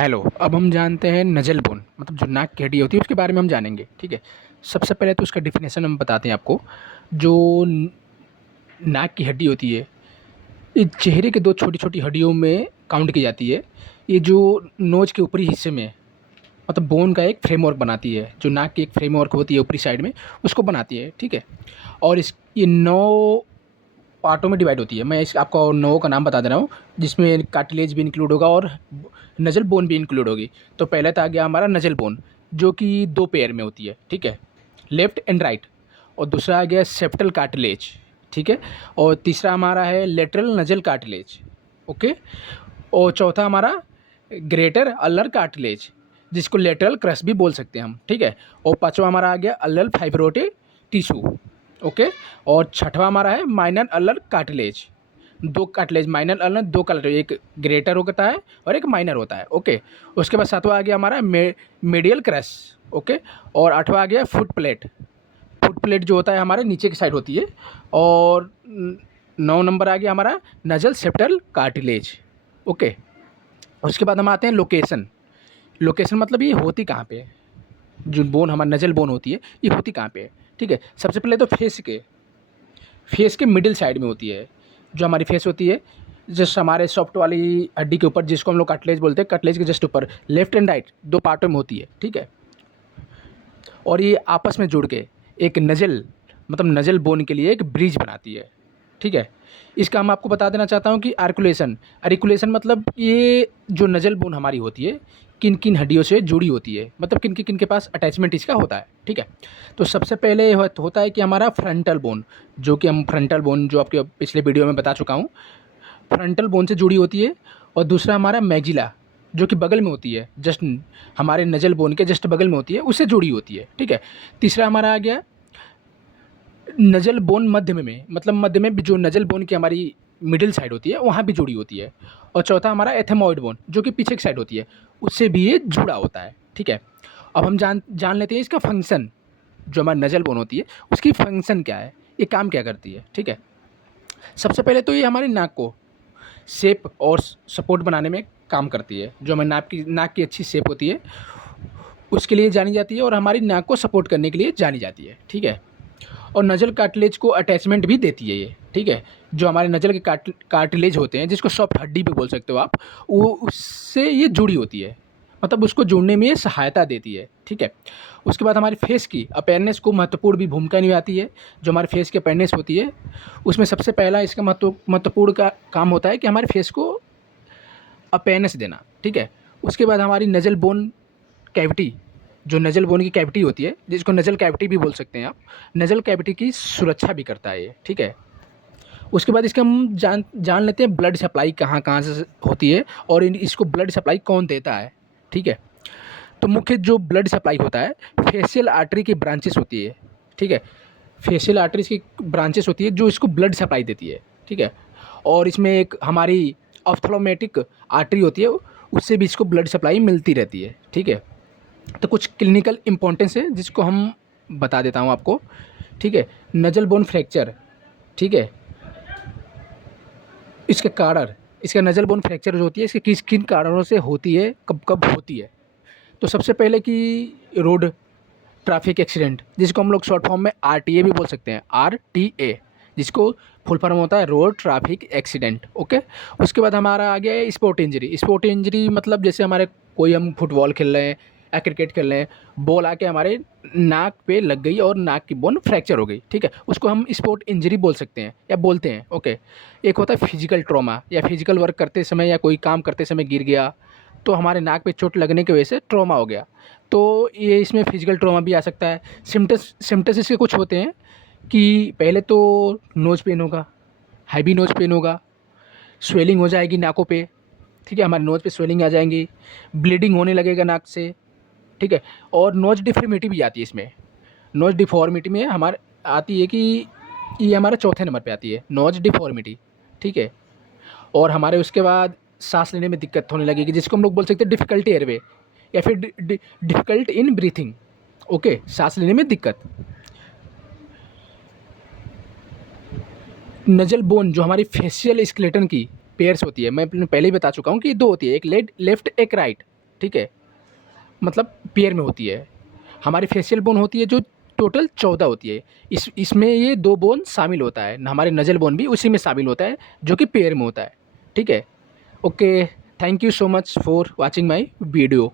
Hello. अब हम जानते हैं नज़ल बोन मतलब जो नाक की हड्डी होती है उसके बारे में हम जानेंगे। ठीक है। सबसे पहले तो उसका डिफिनेशन हम बताते हैं आपको। जो नाक की हड्डी होती है ये चेहरे के दो छोटी छोटी हड्डियों में काउंट की जाती है। ये जो नोज के ऊपरी हिस्से में मतलब बोन का एक फ्रेमवर्क बनाती है। जो नाक की एक फ्रेमवर्क होती है ऊपरी साइड में उसको बनाती है। ठीक है। और इस ये 9 पार्टों में डिवाइड होती है। मैं इस आपको 9 का नाम बता दे रहा हूँ जिसमें कार्टिलेज भी इंक्लूड होगा और नज़ल बोन भी इंक्लूड होगी। तो पहला तो आ गया हमारा नज़ल बोन जो कि 2 पेयर में होती है। ठीक है, लेफ्ट एंड राइट। और दूसरा आ गया सेप्टल कार्टिलेज। ठीक है। और तीसरा हमारा है लेटरल नज़ल कार्टिलेज। ओके। और चौथा हमारा ग्रेटर अल्लर कार्टिलेज जिसको लेटरल क्रस भी बोल सकते हैं हम। ठीक है। और पांचवा हमारा आ गया अल्लर फाइब्रोटे टिश्यू। ओके। और छठवां हमारा है माइनर अल्लर कार्टिलेज। 2 कार्टिलेज माइनर अल्लर 2 कार्टिलेज, एक ग्रेटर होता है और एक माइनर होता है। ओके। उसके बाद सातवां आ गया हमारा मेडियल क्रस। ओके। और आठवां आ गया फुट प्लेट। फुट प्लेट जो होता है हमारे नीचे की साइड होती है। और 9 नंबर आ गया हमारा नजल सेप्टल कार्टिलेज। ओके। उसके बाद हम आते हैं लोकेशन। लोकेशन मतलब ये होती कहाँ पे है। जो बोन हमारी नजल बोन होती है ये होती कहाँ पे है। ठीक है। सबसे पहले तो फेस के मिडिल साइड में होती है। जो हमारी फेस होती है जस्ट हमारे सॉफ्ट वाली हड्डी के ऊपर जिसको हम लोग कटलेज बोलते हैं, कटलेज के जस्ट ऊपर लेफ्ट एंड राइट 2 पार्टों में होती है। ठीक है। और ये आपस में जुड़ के एक नज़ल मतलब नज़ल बोन के लिए एक ब्रिज बनाती है। ठीक है। इसका मैं आपको बता देना चाहता हूँ कि आर्कुलेशन आर्कुलेशन मतलब ये जो नज़ल बोन हमारी होती है किन किन हड्डियों से जुड़ी होती है, मतलब किन के पास अटैचमेंट इसका होता है। ठीक है। तो सबसे पहले होता है कि हमारा फ्रंटल बोन, जो कि हम फ्रंटल बोन जो आपके पिछले वीडियो में बता चुका हूँ, फ्रंटल बोन से जुड़ी होती है। और दूसरा हमारा मैजिला जो कि बगल में होती है, जस्ट हमारे नज़ल बोन के जस्ट बगल में होती है, उससे जुड़ी होती है। ठीक है। तीसरा हमारा आ गया नज़ल बोन मध्य में मतलब मध्य में भी जो नज़ल बोन की हमारी मिडिल साइड होती है वहाँ भी जुड़ी होती है। और चौथा हमारा एथेमॉइड बोन जो कि पीछे की साइड होती है, उससे भी ये जुड़ा होता है। ठीक है। अब हम जान जान लेते हैं इसका फंक्शन। जो हमारी नज़ल बोन होती है उसकी फंक्शन क्या है, ये काम क्या करती है। ठीक है। सबसे पहले तो ये हमारी नाक को शेप और सपोर्ट बनाने में काम करती है। जो हमारी नाक की अच्छी शेप होती है उसके लिए जानी जाती है और हमारी नाक को सपोर्ट करने के लिए जानी जाती है। ठीक है। और नज़ल कार्टिलेज को अटैचमेंट भी देती है ये। ठीक है। जो हमारे नज़ल के कार्टिलेज होते हैं जिसको सॉफ्ट हड्डी भी बोल सकते हो आप, वो उससे ये जुड़ी होती है, मतलब उसको जुड़ने में ये सहायता देती है। ठीक है। उसके बाद हमारी फेस की अपेयरनेस को महत्वपूर्ण भी भूमिका निभाती है। जो हमारे फेस की अपेयरनेस होती है उसमें सबसे पहला इसका महत्वपूर्ण का काम होता है कि हमारे फेस को अपेयरनेस देना। ठीक है। उसके बाद हमारी नज़ल बोन कैविटी, जो नज़ल बोन की कैविटी होती है जिसको नज़ल कैविटी भी बोल सकते हैं आप, नज़ल कैविटी की सुरक्षा भी करता है ये। ठीक है। उसके बाद इसके हम जान लेते हैं ब्लड सप्लाई कहाँ कहाँ से होती है और इसको ब्लड सप्लाई कौन देता है। ठीक है। तो मुख्य जो ब्लड सप्लाई होता है फेशियल आर्टरी की ब्रांचेस होती है। ठीक है। फेशियल आर्टरीज की ब्रांचेस होती है जो इसको ब्लड सप्लाई देती है। ठीक है। और इसमें एक हमारी ऑप्थेल्मोमेटिक आर्टरी होती है, उससे भी इसको ब्लड सप्लाई मिलती रहती है। ठीक है। तो कुछ क्लिनिकल इम्पोर्टेंस है जिसको हम बता देता हूँ आपको। ठीक है। नज़ल बोन फ्रैक्चर। ठीक है। इसके कारण इसका नज़ल बोन फ्रैक्चर जो होती है इसके किस किन कारणों से होती है, कब कब होती है। तो सबसे पहले कि रोड ट्रैफिक एक्सीडेंट जिसको हम लोग शॉर्ट फॉर्म में आरटीए भी बोल सकते हैं, आरटीए, जिसको फुल फॉर्म होता है रोड ट्रैफिक एक्सीडेंट। ओके। उसके बाद हमारा आ गया है स्पोर्ट इंजरी। स्पोर्ट इंजरी मतलब जैसे हमारे कोई हम फुटबॉल खेल रहे हैं या क्रिकेट खेल रहे हैं, बॉल आके हमारे नाक पे लग गई और नाक की बोन फ्रैक्चर हो गई। ठीक है। उसको हम स्पोर्ट इंजरी बोल सकते हैं या बोलते हैं। ओके। एक होता है फिजिकल ट्रॉमा, या फिजिकल वर्क करते समय या कोई काम करते समय गिर गया तो हमारे नाक पे चोट लगने की वजह से ट्रॉमा हो गया, तो ये इसमें फिजिकल ट्रॉमा भी आ सकता है। सिम्टम्स इसके कुछ होते हैं कि पहले तो नोज़ पेन होगा, हैवी नोज़ पेन होगा, स्वेलिंग हो जाएगी नाकों पे। ठीक है। हमारे नोज़ पे स्वेलिंग आ जाएंगी, ब्लीडिंग होने लगेगा नाक से। ठीक है। और नोज़ डिफॉर्मिटी भी आती है इसमें। नोज़ डिफॉर्मिटी में हमारे आती है कि ये हमारे चौथे नंबर पे आती है नोज़ डिफॉर्मिटी। ठीक है। और हमारे उसके बाद सांस लेने में दिक्कत होने लगेगी जिसको हम लोग बोल सकते हैं डिफ़िकल्टी एयरवे या फिर डिफ़िकल्ट इन ब्रीथिंग। ओके। सांस लेने में दिक्कत। नज़ल बोन जो हमारी फेशियल स्केलेटन की पेयर्स होती है, मैं पहले ही बता चुका हूँ कि 2 होती है, एक लेफ्ट एक राइट। ठीक है, मतलब पेयर में होती है। हमारी फेशियल बोन होती है जो टोटल 14 होती है, इसमें ये 2 बोन शामिल होता है, हमारे नज़ल बोन भी उसी में शामिल होता है जो कि पेयर में होता है, ठीक है। Okay, thank you so much for watching my video.